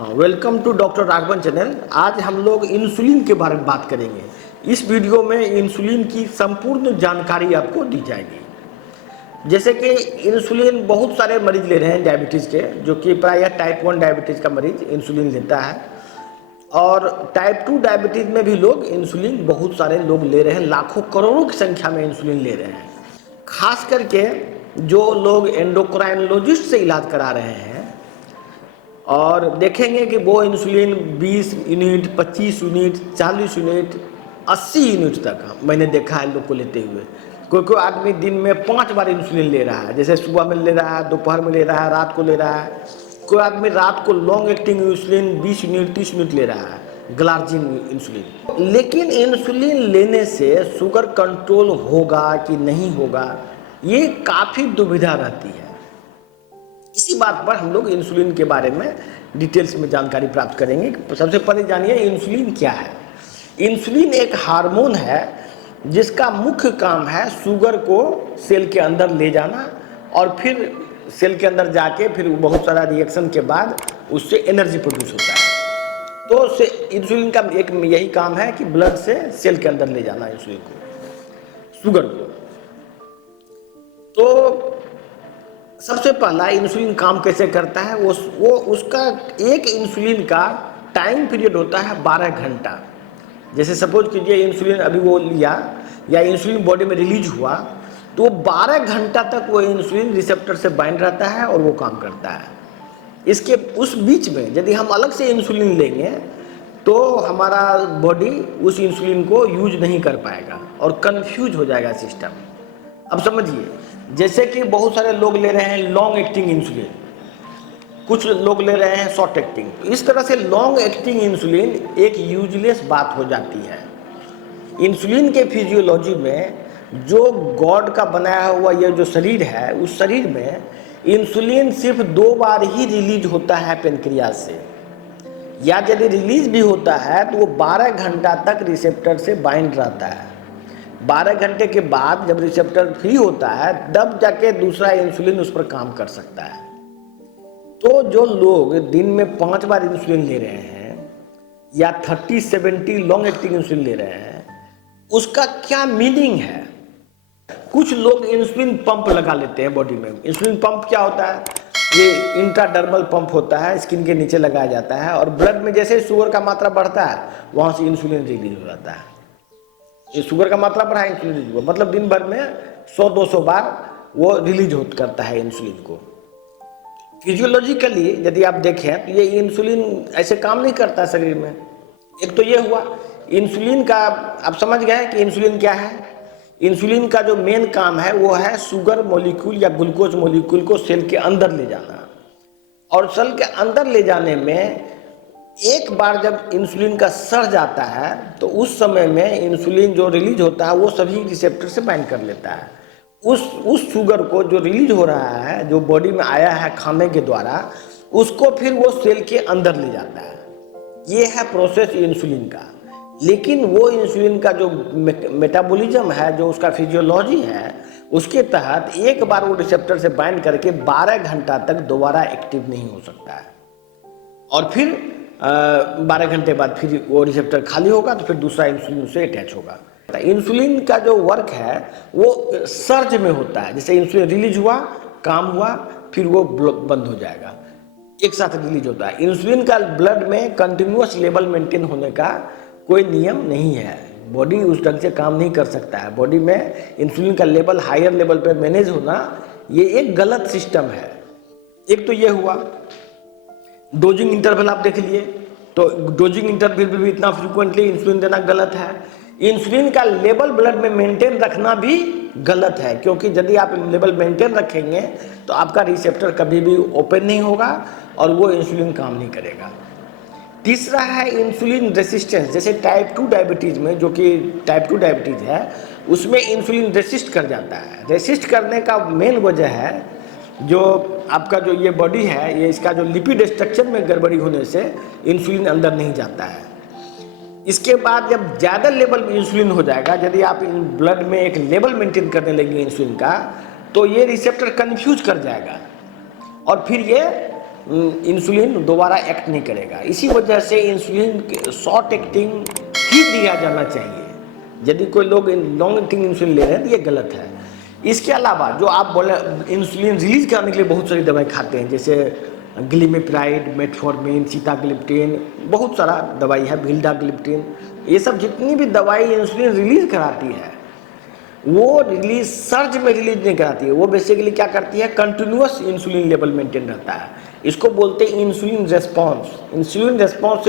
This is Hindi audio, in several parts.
Welcome to doctor Raghavan channel. आज हम लोग इंसुलिन के बारे में बात करेंगे। इस वीडियो में इंसुलिन की संपूर्ण जानकारी आपको दी जाएगी। जैसे कि इंसुलिन बहुत सारे मरीज ले रहे हैं डायबिटीज़ के, जो कि प्रायः टाइप 1 डायबिटीज़ का मरीज इंसुलिन लेता है, और टाइप 2 डायबिटीज़ में भी लोग इंसुलिन बहुत सारे लोग ले रहे हैं, लाखों करोड़ों की संख्या में इंसुलिन ले रहे हैं। खास करके जो लोग एंडोक्राइनोलॉजिस्ट से इलाज करा रहे हैं और देखेंगे कि वो insulin 20 unit, 25 unit, 40 unit, 80 unit तक मैंने देखा है लोग को लेते हुए। कोई कोई आदमी दिन में 5 बार इंसुलिन ले रहा है, जैसे सुबह में ले रहा है, दोपहर में ले रहा है, रात को ले रहा है। कोई आदमी रात को long acting insulin 20 unit, 30 unit ले रहा है, ग्लार्जिन इंसुलिन। लेकिन इंसुलिन लेने से शुगर कंट्रोल होगा कि नहीं होगा, ये काफ़ी दुविधा रहती है। इसी बात पर हम लोग इंसुलिन के बारे में डिटेल्स में जानकारी प्राप्त करेंगे। सबसे पहले जानिए इंसुलिन क्या है। इंसुलिन एक हार्मोन है जिसका मुख्य काम है शुगर को सेल के अंदर ले जाना, और फिर सेल के अंदर जाके फिर बहुत सारा रिएक्शन के बाद उससे एनर्जी प्रोड्यूस होता है। तो इंसुलिन का एक यही काम है कि ब्लड से सेल के अंदर ले जाना इंसुलिन को, शुगर को। तो सबसे पहला इंसुलिन काम कैसे करता है, वो उसका एक इंसुलिन का टाइम पीरियड होता है 12 घंटा। जैसे सपोज कीजिए इंसुलिन अभी वो लिया या इंसुलिन बॉडी में रिलीज हुआ, तो 12 घंटा तक वो इंसुलिन रिसेप्टर से बाइंड रहता है और वो काम करता है। इसके उस बीच में यदि हम अलग से इंसुलिन लेंगे तो हमारा बॉडी उस इंसुलिन को यूज नहीं कर पाएगा और कंफ्यूज हो जाएगा सिस्टम। अब समझिए, जैसे कि बहुत सारे लोग ले रहे हैं लॉन्ग एक्टिंग इंसुलिन, कुछ लोग ले रहे हैं शॉर्ट एक्टिंग। तो इस तरह से लॉन्ग एक्टिंग इंसुलिन एक यूजलेस बात हो जाती है। इंसुलिन के फिजियोलॉजी में जो गॉड का बनाया हुआ ये जो शरीर है, उस शरीर में इंसुलिन सिर्फ 2 बार ही रिलीज होता है पेनक्रियाज से, या यदि रिलीज भी होता है तो वो 12 घंटा तक रिसेप्टर से बाइंड रहता है। 12 घंटे के बाद जब रिसेप्टर फ्री होता है तब जाके दूसरा इंसुलिन उस पर काम कर सकता है। तो जो लोग दिन में 5 बार इंसुलिन ले रहे हैं या 30-70 लॉन्ग एक्टिंग इंसुलिन ले रहे हैं, उसका क्या मीनिंग है? कुछ लोग इंसुलिन पंप लगा लेते हैं बॉडी में। इंसुलिन पंप क्या होता है? ये इंट्राडर्मल पंप होता है, स्किन के नीचे लगाया जाता है, और ब्लड में जैसे शुगर का मात्रा बढ़ता है वहां से इंसुलिन रिलीज हो जाता है। ये शुगर का मात्रा बढ़ा इंसुलिन रिलीज हुआ, मतलब दिन भर में 100-200 बार वो रिलीज करता है इंसुलिन को। फिजियोलॉजिकली यदि आप देखें तो ये इंसुलिन ऐसे काम नहीं करता शरीर में। एक तो ये हुआ इंसुलिन का, आप समझ गए कि इंसुलिन क्या है। इंसुलिन का जो मेन काम है वो है शुगर मॉलिक्यूल या ग्लूकोज मॉलिक्यूल को सेल के अंदर ले जाना, और सेल के अंदर ले जाने में एक बार जब इंसुलिन का सड़ जाता है तो उस समय में इंसुलिन जो रिलीज होता है वो सभी रिसेप्टर से बाइंड कर लेता है। उस शुगर को जो रिलीज हो रहा है, जो बॉडी में आया है खाने के द्वारा, उसको फिर वो सेल के अंदर ले जाता है। ये है प्रोसेस इंसुलिन का। लेकिन वो इंसुलिन का जो मेटाबॉलिज्म है, जो उसका फिजियोलॉजी है, उसके तहत एक बार वो रिसेप्टर से बाइंड करके 12 घंटा तक दोबारा एक्टिव नहीं हो सकता है, और फिर 12 घंटे बाद फिर वो रिसेप्टर खाली होगा तो फिर दूसरा इंसुलिन से अटैच होगा। इंसुलिन का जो वर्क है वो सर्ज में होता है। जैसे इंसुलिन रिलीज हुआ, काम हुआ, फिर वो बंद हो जाएगा, एक साथ रिलीज होता है। इंसुलिन का ब्लड में कंटिन्यूअस लेवल मेंटेन होने का कोई नियम नहीं है। बॉडी उस ढंग से काम नहीं कर सकता है। बॉडी में इंसुलिन का लेवल हायर लेवल पे मैनेज होना ये एक गलत सिस्टम है। एक तो ये हुआ। डोजिंग इंटरवल आप देख लिए, तो डोजिंग इंटरवल भी इतना फ्रीक्वेंटली इंसुलिन देना गलत है। इंसुलिन का लेवल ब्लड में मेंटेन रखना भी गलत है, क्योंकि यदि आप लेवल मेंटेन रखेंगे तो आपका रिसेप्टर कभी भी ओपन नहीं होगा और वो इंसुलिन काम नहीं करेगा। तीसरा है इंसुलिन रेसिस्टेंस। जैसे टाइप 2 डायबिटीज़ में, जो कि टाइप 2 डायबिटीज़ है, उसमें इंसुलिन रेसिस्ट कर जाता है। रेसिस्ट करने का मेन वजह है जो आपका जो ये बॉडी है, ये इसका जो लिपिड स्ट्रक्चर में गड़बड़ी होने से इंसुलिन अंदर नहीं जाता है। इसके बाद जब ज़्यादा लेवल में इंसुलिन हो जाएगा, यदि आप ब्लड में एक लेवल मेंटेन करने लगेंगे इंसुलिन का, तो ये रिसेप्टर कंफ्यूज कर जाएगा और फिर ये इंसुलिन दोबारा एक्ट नहीं करेगा। इसी वजह से इंसुलिन शॉर्ट एक्टिंग ही दिया जाना चाहिए। यदि कोई लोग लॉन्ग एक्टिंग इंसुलिन ले रहे हैं तो ये गलत है। इसके अलावा जो आप बोले इंसुलिन रिलीज करने के लिए बहुत सारी दवाई खाते हैं, जैसे ग्लिमेप्राइड, मेटफॉर्मिन, सीताग्लिप्टिन, बहुत सारा दवाई है, विल्डाग्लिप्टिन, ये सब जितनी भी दवाई इंसुलिन रिलीज कराती है वो रिलीज सर्ज में रिलीज नहीं कराती है। वो बेसिकली क्या करती है, कंटिन्यूअस इंसुलिन लेवल मेंटेन रहता है। इसको बोलते हैं इंसुलिन रेस्पॉन्स। इंसुलिन रेस्पॉन्स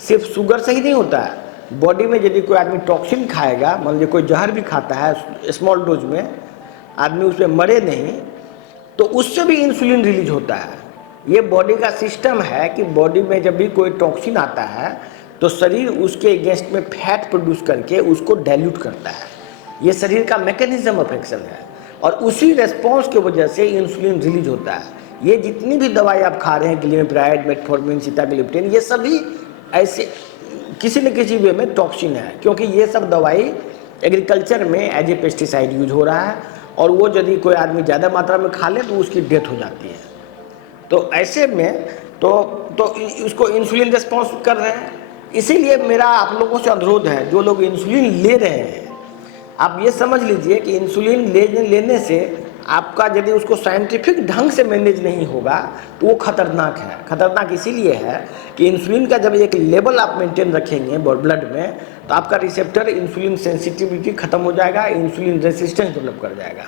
सिर्फ शुगर से ही नहीं होता है। बॉडी में यदि कोई आदमी टॉक्सिन खाएगा, मान लीजिए कोई जहर भी खाता है स्मॉल डोज में, आदमी उसमें मरे नहीं तो उससे भी इंसुलिन रिलीज होता है। ये बॉडी का सिस्टम है कि बॉडी में जब भी कोई टॉक्सिन आता है तो शरीर उसके अगेंस्ट में फैट प्रोड्यूस करके उसको डाइल्यूट करता है। ये शरीर का मैकेनिज्म ऑफ एक्शन है और उसी रेस्पॉन्स की वजह से इंसुलिन रिलीज होता है। ये जितनी भी दवाई आप खा रहे हैं, ग्लिमेप्राइड, मेटफॉर्मिन, सीताग्लिप्टिन, ये सभी ऐसे किसी न किसी वे में टॉक्सिन है, क्योंकि ये सब दवाई एग्रीकल्चर में एज ए पेस्टिसाइड यूज हो रहा है और वो यदि कोई आदमी ज़्यादा मात्रा में खा ले तो उसकी डेथ हो जाती है। तो ऐसे में तो उसको इंसुलिन रिस्पॉन्स कर रहे हैं। इसीलिए मेरा आप लोगों से अनुरोध है, जो लोग इंसुलिन ले रहे हैं, आप ये समझ लीजिए कि इंसुलिन लेने से आपका यदि उसको साइंटिफिक ढंग से मैनेज नहीं होगा तो वो खतरनाक है। खतरनाक इसीलिए है कि इंसुलिन का जब एक लेवल आप मेंटेन रखेंगे ब्लड में तो आपका रिसेप्टर इंसुलिन सेंसिटिविटी खत्म हो जाएगा, इंसुलिन रेसिस्टेंस डेवलप कर जाएगा।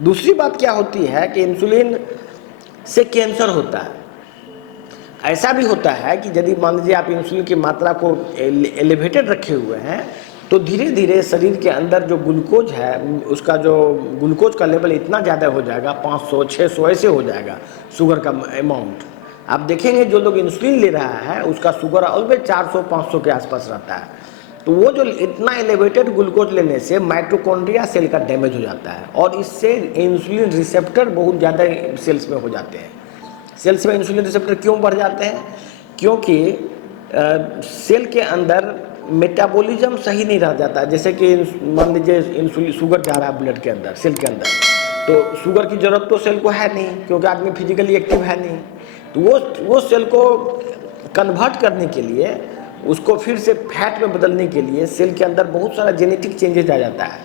दूसरी बात क्या होती है कि इंसुलिन से कैंसर होता है। ऐसा भी होता है कि यदि मान लीजिए आप इंसुलिन की मात्रा को एलिवेटेड रखे हुए हैं तो धीरे धीरे शरीर के अंदर जो ग्लूकोज है उसका जो ग्लूकोज का लेवल इतना ज़्यादा हो जाएगा, 500 600 ऐसे हो जाएगा शुगर का अमाउंट। आप देखेंगे जो लोग इंसुलिन ले रहा है उसका शुगर ऑलवेज 400 500 के आसपास रहता है। तो वो जो इतना एलिवेटेड ग्लूकोज लेने से माइटोकॉन्ड्रिया सेल का डैमेज हो जाता है और इससे इंसुलिन रिसेप्टर बहुत ज़्यादा सेल्स में हो जाते हैं। सेल्स में इंसुलिन रिसेप्टर क्यों बढ़ जाते हैं? क्योंकि सेल के अंदर मेटाबॉलिज्म सही नहीं रह जाता। जैसे कि मान लीजिए इंसुलिन शुगर जा रहा है ब्लड के अंदर, सेल के अंदर, तो शुगर की ज़रूरत तो सेल को है नहीं क्योंकि आदमी फिजिकली एक्टिव है नहीं। तो वो सेल को कन्वर्ट करने के लिए, उसको फिर से फैट में बदलने के लिए सेल के अंदर बहुत सारा जेनेटिक चेंजेज आ जाता है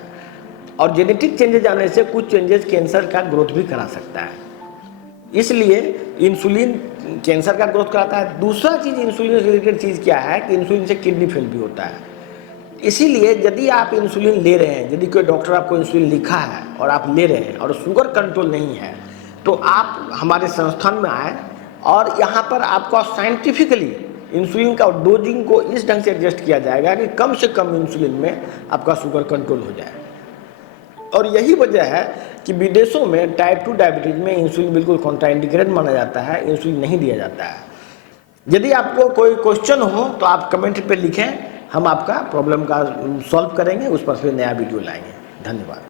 और जेनेटिक चेंजेज आने से कुछ चेंजेस कैंसर का ग्रोथ भी करा सकता है। इसलिए इंसुलिन कैंसर का ग्रोथ कराता है। दूसरा चीज़ इंसुलिन रिलेटेड चीज़ क्या है कि इंसुलिन से किडनी फेल भी होता है। इसीलिए यदि आप इंसुलिन ले रहे हैं, यदि कोई डॉक्टर आपको इंसुलिन लिखा है और आप ले रहे हैं और शुगर कंट्रोल नहीं है तो आप हमारे संस्थान में आए और यहाँ पर आपका साइंटिफिकली इंसुलिन का डोजिंग को इस ढंग से एडजस्ट किया जाएगा कि कम से कम इंसुलिन में आपका शुगर कंट्रोल हो जाए। और यही वजह है कि विदेशों में टाइप 2 डायबिटीज में इंसुलिन बिल्कुल कॉन्ट्राइंडिकेटेड माना जाता है, इंसुलिन नहीं दिया जाता है। यदि आपको कोई क्वेश्चन हो तो आप कमेंट पे लिखें, हम आपका प्रॉब्लम का सॉल्व करेंगे, उस पर फिर नया वीडियो लाएंगे। धन्यवाद।